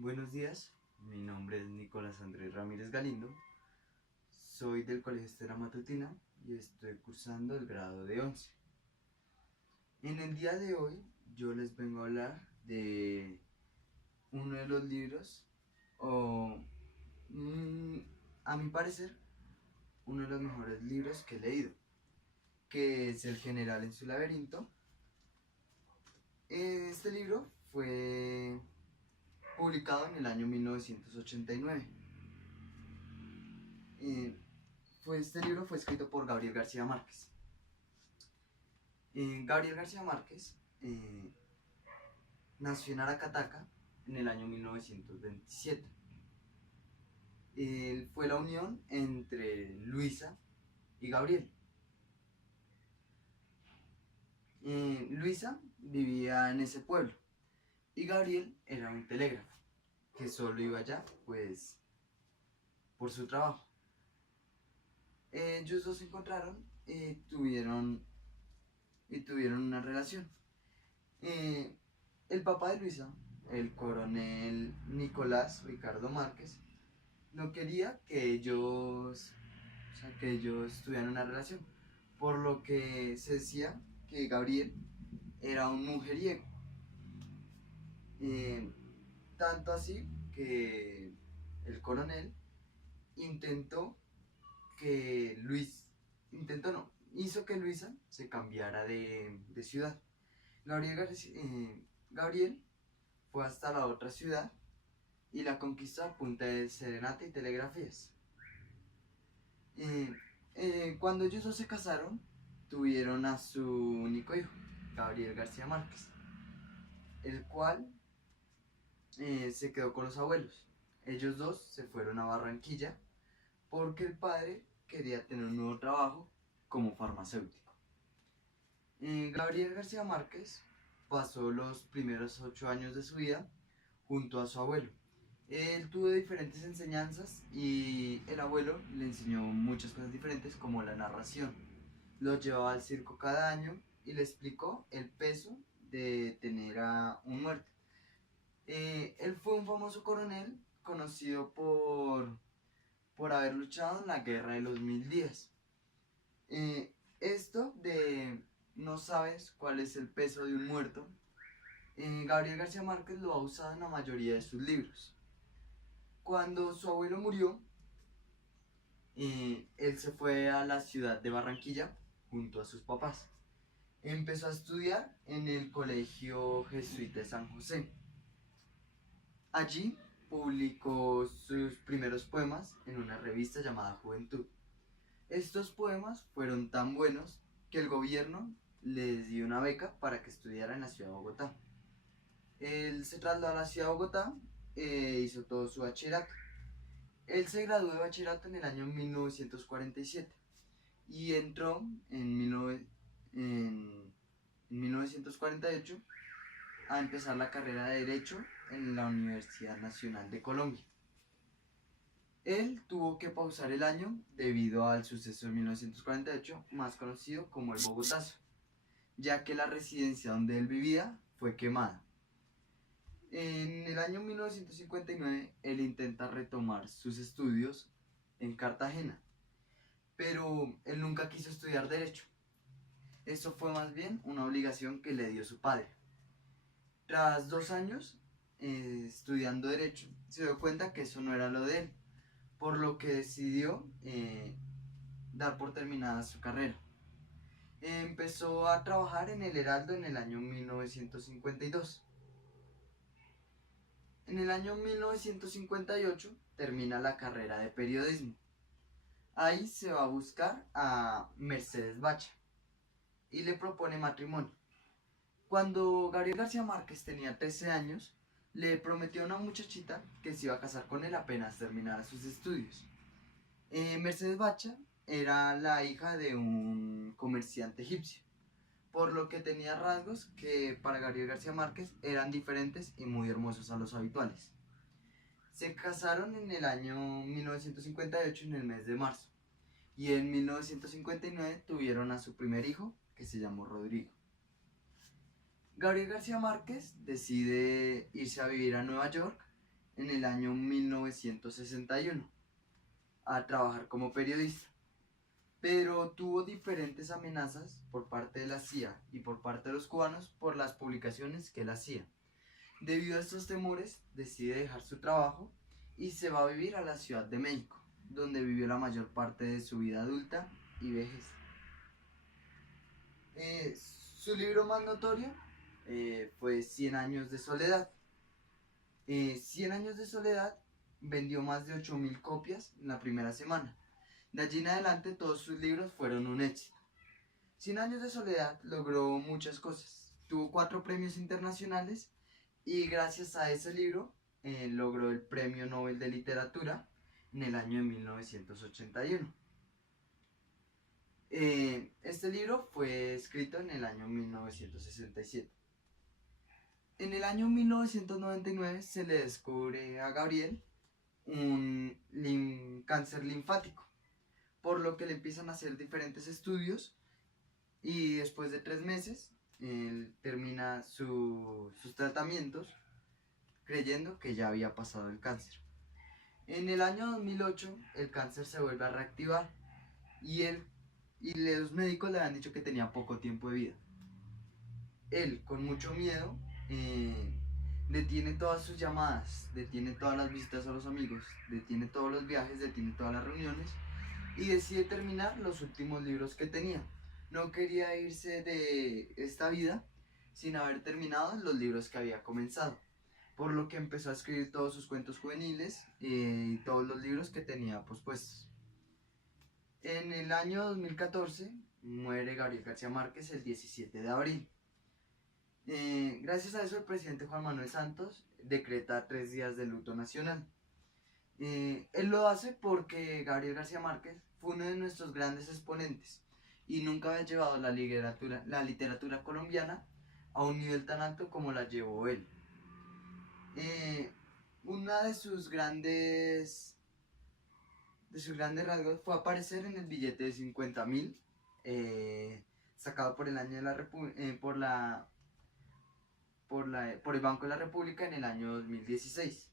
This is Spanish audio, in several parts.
Buenos días, mi nombre es Nicolás Andrés Ramírez Galindo, soy del Colegio Estela Matutina y estoy cursando el grado de 11. En el día de hoy yo les vengo a hablar de uno de los libros, o mm, a mi parecer, uno de los mejores libros que he leído, que es El General en su laberinto. Este libro fue publicado en el año 1989. Eh, este libro fue escrito por Gabriel García Márquez. Gabriel García Márquez nació en Aracataca en el año 1927. Fue la unión entre Luisa y Gabriel. Luisa vivía en ese pueblo y Gabriel era un telégrafo que solo iba allá pues por su trabajo. Ellos dos se encontraron y tuvieron una relación. Eh, el papá de Luisa, el coronel Nicolás Ricardo Márquez, no quería que ellos tuvieran una relación, por lo que se decía que Gabriel era un mujeriego. Eh, Tanto así que el coronel intentó que Luis, intentó no, hizo que Luisa se cambiara de ciudad. Gabriel fue hasta la otra ciudad y la conquistó a punta de serenata y telegrafías. Cuando ellos dos se casaron, tuvieron a su único hijo, Gabriel García Márquez, el cual se quedó con los abuelos. Ellos dos se fueron a Barranquilla porque el padre quería tener un nuevo trabajo como farmacéutico. Gabriel García Márquez pasó los primeros 8 años de su vida junto a su abuelo. Él tuvo diferentes enseñanzas y el abuelo le enseñó muchas cosas diferentes como la narración. Lo llevaba al circo cada año y le explicó el peso de tener a un muerto. Él fue un famoso coronel conocido por haber luchado en la guerra de los 1000 días. Esto de no sabes cuál es el peso de un muerto, Gabriel García Márquez lo ha usado en la mayoría de sus libros. Cuando su abuelo murió, él se fue a la ciudad de Barranquilla junto a sus papás. Empezó a estudiar en el Colegio Jesuita de San José. Allí publicó sus primeros poemas en una revista llamada Juventud. Estos poemas fueron tan buenos que el gobierno les dio una beca para que estudiara en la ciudad de Bogotá. Él se trasladó a la ciudad de Bogotá, hizo todo su bachillerato. Él se graduó de bachillerato en el año 1947 y entró en 1948 a empezar la carrera de Derecho en la Universidad Nacional de Colombia. Él tuvo que pausar el año debido al suceso de 1948, más conocido como el Bogotazo, ya que la residencia donde él vivía fue quemada. En el año 1959 él intenta retomar sus estudios en Cartagena, pero él nunca quiso estudiar Derecho. Esto fue más bien una obligación que le dio su padre. Tras 2 años estudiando Derecho, se dio cuenta que eso no era lo de él, por lo que decidió dar por terminada su carrera. Empezó a trabajar en el Heraldo en el año 1952. En el año 1958 termina la carrera de periodismo. Ahí se va a buscar a Mercedes Bacha y le propone matrimonio. Cuando Gabriel García Márquez tenía 13 años, le prometió a una muchachita que se iba a casar con él apenas terminara sus estudios. Mercedes Bacha era la hija de un comerciante egipcio, por lo que tenía rasgos que para Gabriel García Márquez eran diferentes y muy hermosos a los habituales. Se casaron en el año 1958 en el mes de marzo y en 1959 tuvieron a su primer hijo, que se llamó Rodrigo. Gabriel García Márquez decide irse a vivir a Nueva York en el año 1961 a trabajar como periodista, pero tuvo diferentes amenazas por parte de la CIA y por parte de los cubanos por las publicaciones que él hacía. Debido a estos temores, decide dejar su trabajo y se va a vivir a la Ciudad de México, donde vivió la mayor parte de su vida adulta y vejez. Su libro más notorio fue Cien años de soledad. Cien años de soledad vendió más de 8.000 copias en la primera semana. De allí en adelante todos sus libros fueron un éxito. Cien años de soledad logró muchas cosas. Tuvo 4 premios internacionales y gracias a ese libro logró el Premio Nobel de Literatura en el año de 1981. Este libro fue escrito en el año 1967. En el año 1999 se le descubre a Gabriel un cáncer linfático, por lo que le empiezan a hacer diferentes estudios y después de 3 meses él termina sus tratamientos creyendo que ya había pasado el cáncer. En el año 2008 el cáncer se vuelve a reactivar y los médicos le han dicho que tenía poco tiempo de vida. Él, con mucho miedo, detiene todas sus llamadas, detiene todas las visitas a los amigos, detiene todos los viajes, detiene todas las reuniones y decide terminar los últimos libros que tenía. No quería irse de esta vida sin haber terminado los libros que había comenzado, por lo que empezó a escribir todos sus cuentos juveniles y todos los libros que tenía pospuestos. En el año 2014 muere Gabriel García Márquez el 17 de abril. Gracias a eso el presidente Juan Manuel Santos decreta 3 días de luto nacional. Él lo hace porque Gabriel García Márquez fue uno de nuestros grandes exponentes y nunca había llevado la literatura colombiana a un nivel tan alto como la llevó él. Una de sus grandes rasgos fue aparecer en el billete de 50.000 sacado por el año de por el Banco de la República en el año 2016.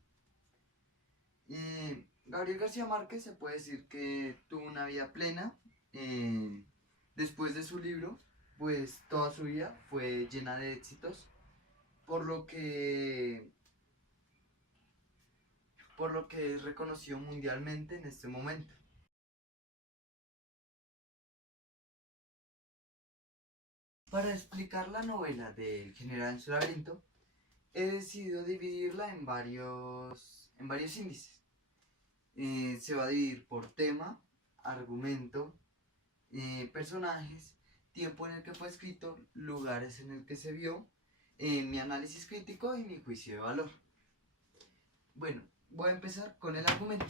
Gabriel García Márquez se puede decir que tuvo una vida plena. Después de su libro, pues toda su vida fue llena de éxitos, por lo que es reconocido mundialmente en este momento. Para explicar la novela del General en su laberinto, he decidido dividirla en varios índices. Se va a dividir por tema, argumento, personajes, tiempo en el que fue escrito, lugares en el que se vio, mi análisis crítico y mi juicio de valor. Bueno, voy a empezar con el argumento.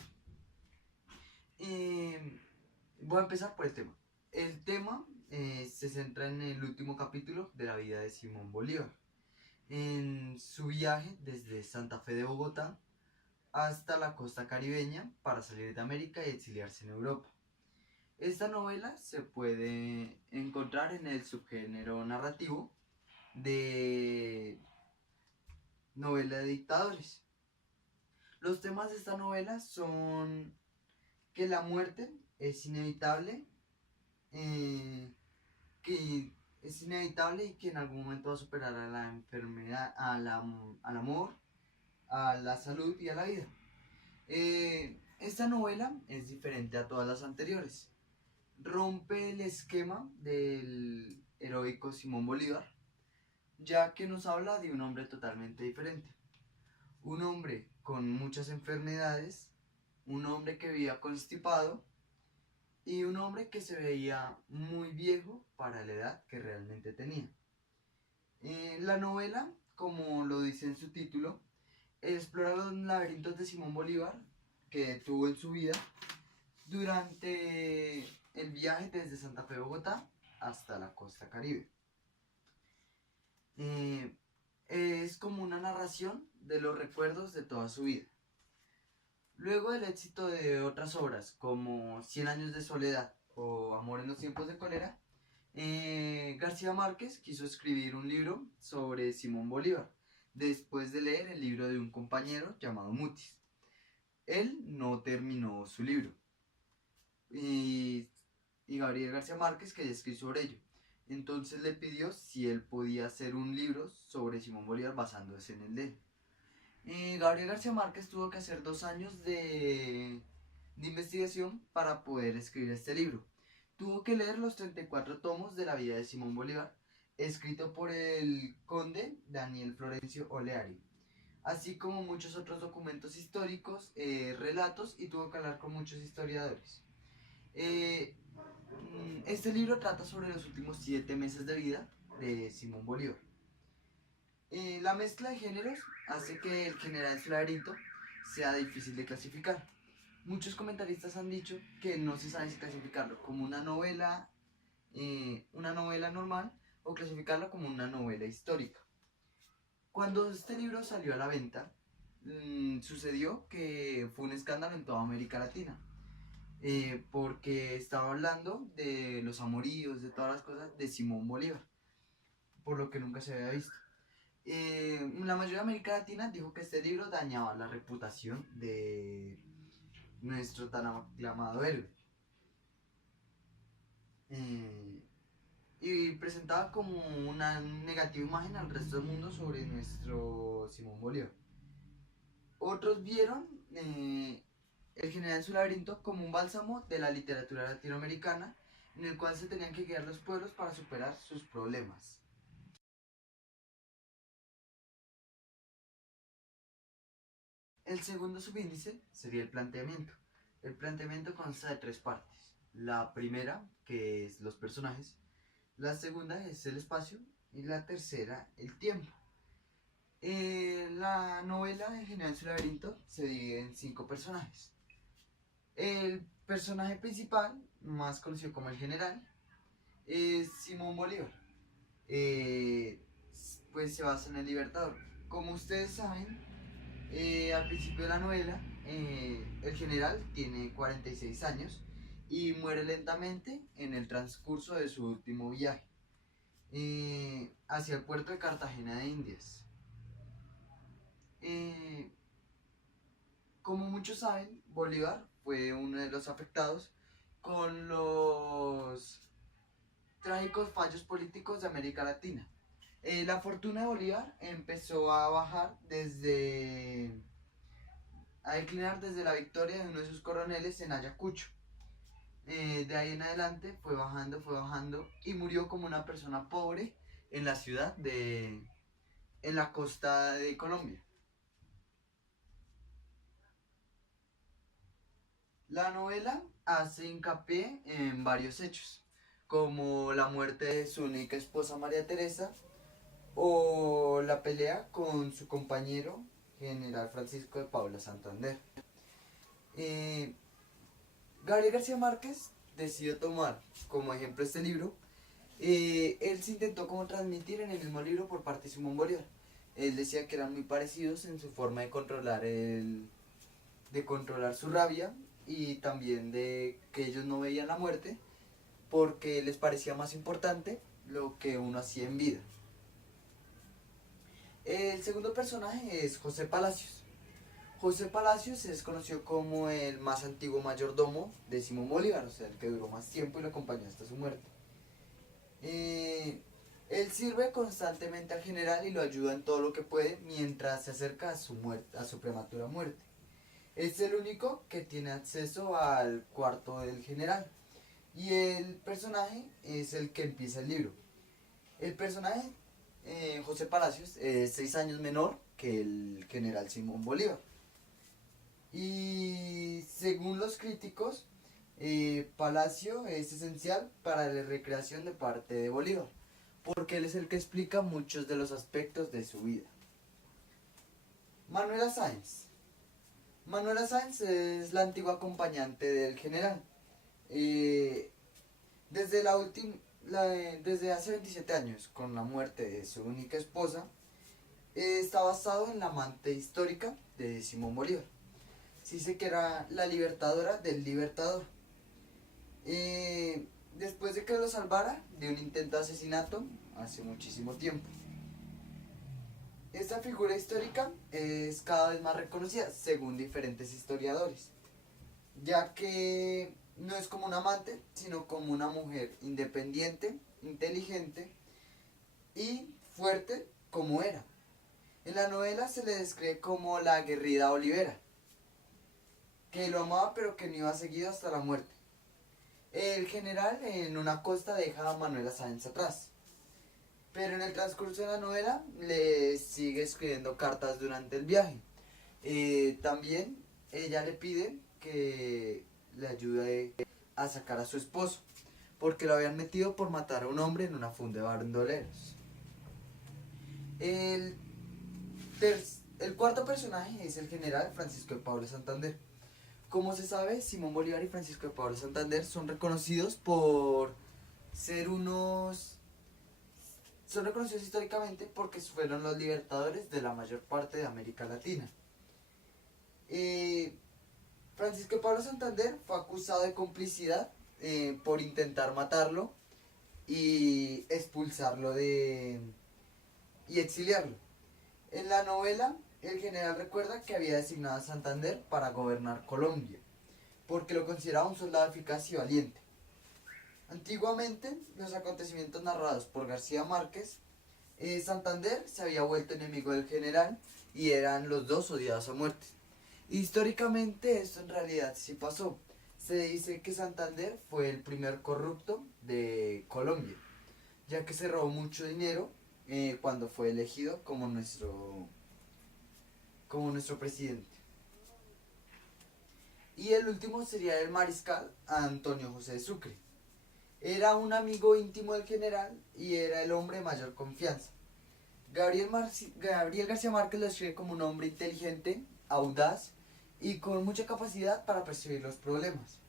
Voy a empezar por el tema. El tema se centra en el último capítulo de la vida de Simón Bolívar, en su viaje desde Santa Fe de Bogotá hasta la costa caribeña para salir de América y exiliarse en Europa. Esta novela se puede encontrar en el subgénero narrativo de novela de dictadores. Los temas de esta novela son que la muerte es inevitable, y que en algún momento va a superar a la enfermedad, al amor, a la salud y a la vida. Esta novela es diferente a todas las anteriores. Rompe el esquema del heroico Simón Bolívar, ya que nos habla de un hombre totalmente diferente. Un hombre con muchas enfermedades, un hombre que vivía constipado y un hombre que se veía muy viejo para la edad que realmente tenía. La novela, como lo dice en su título, explora los laberintos de Simón Bolívar que tuvo en su vida durante el viaje desde Santa Fe, Bogotá, hasta la costa Caribe. Es como una narración de los recuerdos de toda su vida. Luego del éxito de otras obras como Cien años de soledad o Amor en los tiempos de cólera, García Márquez quiso escribir un libro sobre Simón Bolívar, después de leer el libro de un compañero llamado Mutis. Él no terminó su libro y, y Gabriel García Márquez quería escribir sobre ello. Entonces le pidió si él podía hacer un libro sobre Simón Bolívar basándose en el de él. Gabriel García Márquez tuvo que hacer 2 años de investigación para poder escribir este libro. Tuvo que leer los 34 tomos de la vida de Simón Bolívar, escrito por el conde Daniel Florencio Oleario, así como muchos otros documentos históricos, relatos, y tuvo que hablar con muchos historiadores. Este libro trata sobre los últimos 7 meses de vida de Simón Bolívar. La mezcla de géneros hace que el general en su laberinto sea difícil de clasificar. Muchos comentaristas han dicho que no se sabe si clasificarlo como una novela normal o clasificarlo como una novela histórica. Cuando este libro salió a la venta, sucedió que fue un escándalo en toda América Latina, porque estaba hablando de los amoríos, de todas las cosas de Simón Bolívar, por lo que nunca se había visto. La mayoría de América Latina dijo que este libro dañaba la reputación de nuestro tan aclamado héroe. Y presentaba como una negativa imagen al resto del mundo sobre nuestro Simón Bolívar. Otros vieron el general en su laberinto como un bálsamo de la literatura latinoamericana en el cual se tenían que guiar los pueblos para superar sus problemas. El segundo subíndice sería el planteamiento. El planteamiento consta de 3 partes. La primera, que es los personajes, la segunda es el espacio y la tercera, el tiempo. La novela de General en su laberinto se divide en 5 personajes. El personaje principal, más conocido como el general, es Simón Bolívar. Pues se basa en el Libertador. Como ustedes saben, al principio de la novela, el general tiene 46 años y muere lentamente en el transcurso de su último viaje hacia el puerto de Cartagena de Indias. Como muchos saben, Bolívar fue uno de los afectados con los trágicos fallos políticos de América Latina. La fortuna de Bolívar empezó a declinar desde la victoria de uno de sus coroneles en Ayacucho. De ahí en adelante fue bajando y murió como una persona pobre en la en la costa de Colombia. La novela hace hincapié en varios hechos, como la muerte de su única esposa María Teresa o la pelea con su compañero General Francisco de Paula Santander. Eh, Gabriel García Márquez decidió tomar como ejemplo este libro. Él se intentó como transmitir en el mismo libro por parte de Simón Bolívar. Él decía que eran muy parecidos en su forma de controlar su rabia, y también de que ellos no veían la muerte porque les parecía más importante lo que uno hacía en vida. El segundo personaje es José Palacios. José Palacios es conocido como el más antiguo mayordomo de Simón Bolívar, o sea, el que duró más tiempo y lo acompañó hasta su muerte. Él sirve constantemente al general y lo ayuda en todo lo que puede mientras se acerca a su prematura muerte. Es el único que tiene acceso al cuarto del general. Y el personaje es el que empieza el libro. El personaje, José Palacios, es 6 años menor que el general Simón Bolívar. Y según los críticos, Palacio es esencial para la recreación de parte de Bolívar, porque él es el que explica muchos de los aspectos de su vida. Manuela Sáenz. Manuela Sáenz es la antigua acompañante del general. Desde, desde hace 27 años, con la muerte de su única esposa, está basado en la amante histórica de Simón Bolívar. Se dice que era la libertadora del libertador. Después de que lo salvara de un intento de asesinato hace muchísimo tiempo. Esta figura histórica es cada vez más reconocida según diferentes historiadores, ya que no es como un amante, sino como una mujer independiente, inteligente y fuerte como era. En la novela se le describe como la aguerrida Olivera, que lo amaba pero que no iba seguido hasta la muerte. El general en una costa deja a Manuela Sáenz atrás, pero en el transcurso de la novela le sigue escribiendo cartas durante el viaje. También ella le pide que le ayude a sacar a su esposo, porque lo habían metido por matar a un hombre en una funda de bandoleros. El, el cuarto personaje es el general Francisco de Paula Santander. Como se sabe, Simón Bolívar y Francisco de Paula Santander son reconocidos por ser unos... Son reconocidos históricamente porque fueron los libertadores de la mayor parte de América Latina. Eh, Francisco de Paula Santander fue acusado de complicidad por intentar matarlo y expulsarlo y exiliarlo. En la novela, el general recuerda que había designado a Santander para gobernar Colombia, porque lo consideraba un soldado eficaz y valiente. Antiguamente, los acontecimientos narrados por García Márquez, Santander se había vuelto enemigo del general y eran los dos odiados a muerte. Históricamente esto en realidad sí pasó. Se dice que Santander fue el primer corrupto de Colombia, ya que se robó mucho dinero cuando fue elegido como nuestro presidente. Y el último sería el mariscal Antonio José de Sucre. Era un amigo íntimo del general y era el hombre de mayor confianza. Gabriel García Márquez lo describe como un hombre inteligente, audaz y con mucha capacidad para percibir los problemas.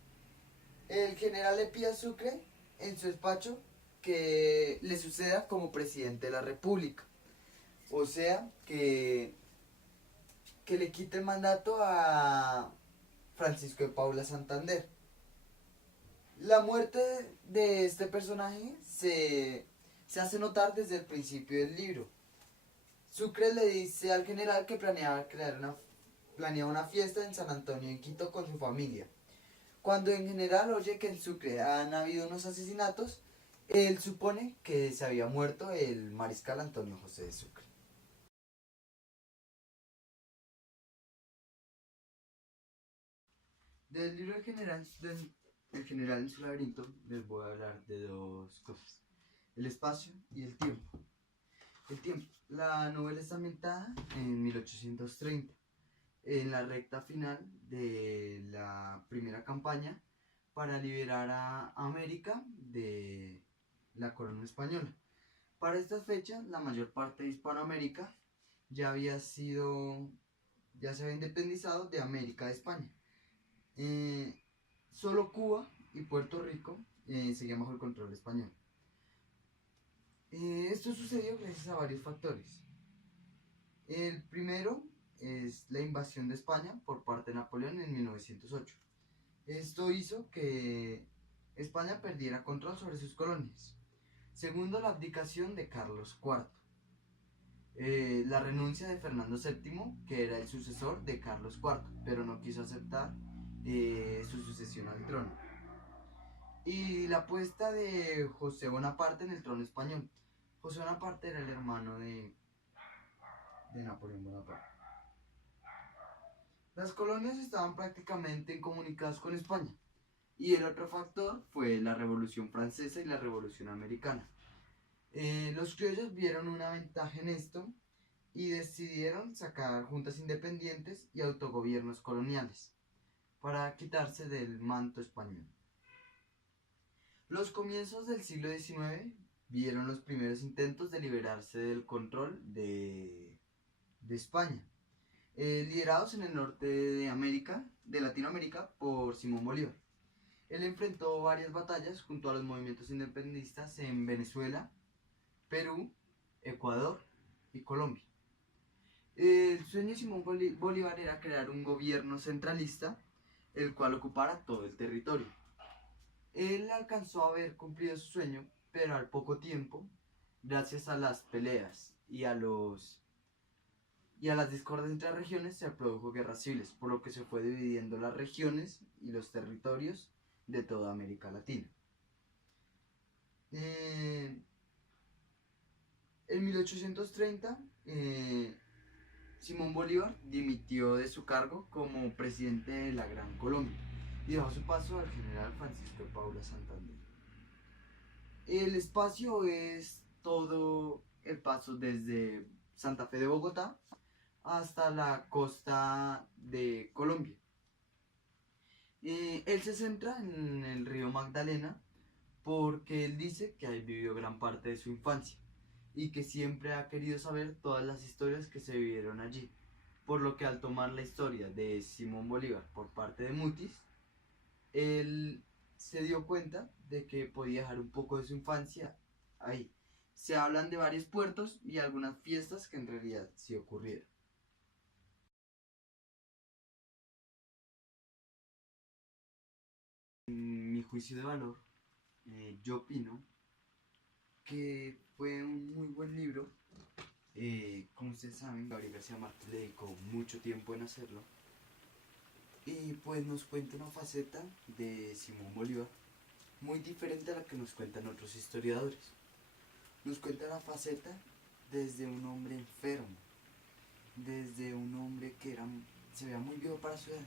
El general le pide a Sucre en su despacho que le suceda como presidente de la República. O sea, que le quite el mandato a Francisco de Paula Santander. La muerte de este personaje se hace notar desde el principio del libro. Sucre le dice al general que planea una fiesta en San Antonio en Quito con su familia. Cuando en general oye que en Sucre han habido unos asesinatos, él supone que se había muerto el mariscal Antonio José de Sucre. Del libro del general en su laberinto les voy a hablar de dos cosas: el espacio y el tiempo. El tiempo. La novela está ambientada en 1830, en la recta final de la primera campaña para liberar a América de la corona española. Para estas fechas, la mayor parte de Hispanoamérica ya ya se había independizado de América de España. Eh, Solo Cuba y Puerto Rico seguían bajo el control español. Esto sucedió gracias a varios factores. El primero es la invasión de España por parte de Napoleón en 1908. Esto hizo que España perdiera control sobre sus colonias. Segundo, la abdicación de Carlos IV. La renuncia de Fernando VII, que era el sucesor de Carlos IV, pero no quiso aceptar su sucesión al trono. Y la puesta de José Bonaparte en el trono español. José Bonaparte era el hermano de Napoleón Bonaparte. Las colonias estaban prácticamente incomunicadas con España. Y el otro factor fue la Revolución Francesa y la Revolución Americana. Los criollos vieron una ventaja en esto y decidieron sacar juntas independientes y autogobiernos coloniales para quitarse del manto español. Los comienzos del siglo XIX vieron los primeros intentos de liberarse del control de España, liderados en el norte de Latinoamérica, por Simón Bolívar. Él enfrentó varias batallas junto a los movimientos independistas en Venezuela, Perú, Ecuador y Colombia. El sueño de Simón Bolívar era crear un gobierno centralista, el cual ocupara todo el territorio. Él alcanzó a haber cumplido su sueño, pero al poco tiempo, gracias a las peleas y a los y a las discordias entre regiones se produjo guerras civiles, por lo que se fue dividiendo las regiones y los territorios de toda América Latina. Eh, en 1830, Simón Bolívar dimitió de su cargo como presidente de la Gran Colombia y dejó su paso al general Francisco de Paula Santander. El espacio es todo el paso desde Santa Fe de Bogotá hasta la costa de Colombia. Él se centra en el río Magdalena porque él dice que ahí vivió gran parte de su infancia y que siempre ha querido saber todas las historias que se vivieron allí, por lo que al tomar la historia de Simón Bolívar por parte de Mutis, él se dio cuenta de que podía dejar un poco de su infancia ahí. Se hablan de varios puertos y algunas fiestas que en realidad sí ocurrieron. En mi juicio de valor, yo opino que fue un muy buen libro. Como ustedes saben, Gabriel García Márquez le dedicó mucho tiempo en hacerlo. Y pues nos cuenta una faceta de Simón Bolívar muy diferente a la que nos cuentan otros historiadores. Nos cuenta la faceta desde un hombre enfermo, desde un hombre que se veía muy viejo para su edad,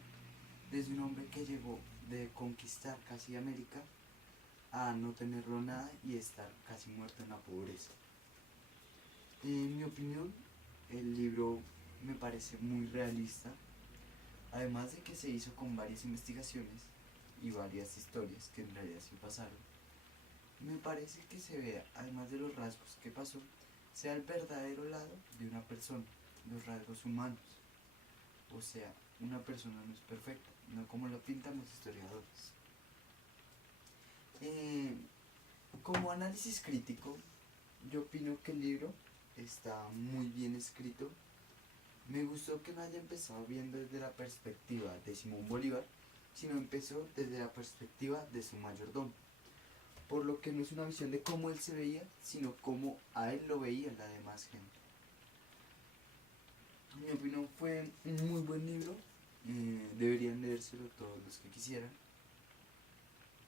desde un hombre que llegó de conquistar casi América a no tenerlo nada y estar casi muerto en la pobreza. En mi opinión, el libro me parece muy realista, además de que se hizo con varias investigaciones y varias historias que en realidad sí pasaron. Me parece que se vea, además de los rasgos que pasó, sea el verdadero lado de una persona, los rasgos humanos. O sea, una persona no es perfecta, no como lo pintan los historiadores. Eh, Como análisis crítico, yo opino que el libro está muy bien escrito. Me gustó que no haya empezado viendo desde la perspectiva de Simón Bolívar, sino empezó desde la perspectiva de su mayordomo. Por lo que no es una visión de cómo él se veía, sino cómo a él lo veía la demás gente. En mi opinión fue un muy buen libro, deberían leérselo todos los que quisieran.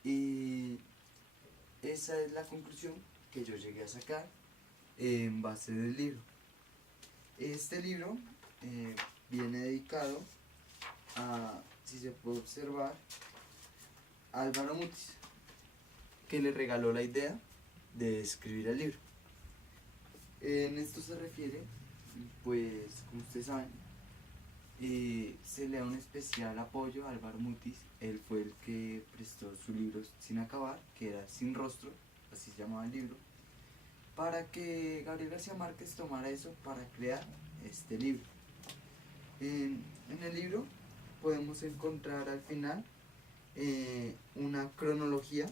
Y esa es la conclusión que yo llegué a sacar en base del libro. Este libro viene dedicado a, si se puede observar, a Álvaro Mutis, que le regaló la idea de escribir el libro. En esto se refiere, pues, como ustedes saben, se le da un especial apoyo a Álvaro Mutis. Él fue el que prestó su libro sin acabar, que era Sin Rostro, así se llamaba el libro, para que Gabriel García Márquez tomara eso para crear este libro. En el libro podemos encontrar al final una cronología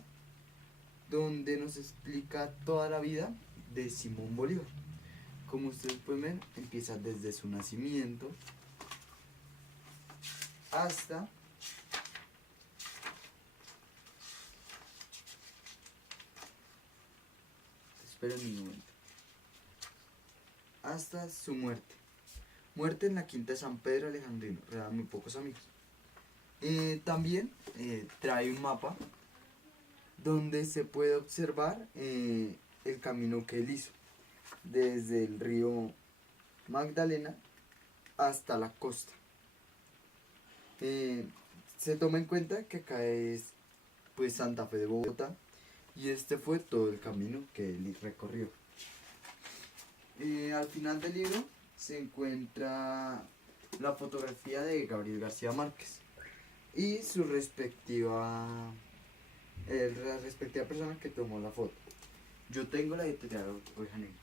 donde nos explica toda la vida de Simón Bolívar. Como ustedes pueden ver, empieza desde su nacimiento hasta esperen un momento, hasta su muerte. Muerte en la quinta de San Pedro Alejandrino, realmente muy pocos amigos. También trae un mapa donde se puede observar el camino que él hizo desde el río Magdalena hasta la costa. Se toma en cuenta que acá es pues Santa Fe de Bogotá y este fue todo el camino que él recorrió. Al final del libro se encuentra la fotografía de Gabriel García Márquez y su la respectiva persona que tomó la foto. Yo tengo la editorial Oveja Negra.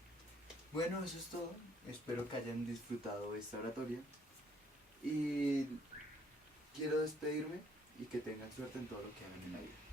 Bueno, eso es todo. Espero que hayan disfrutado esta oratoria. Y quiero despedirme y que tengan suerte en todo lo que hagan en la vida.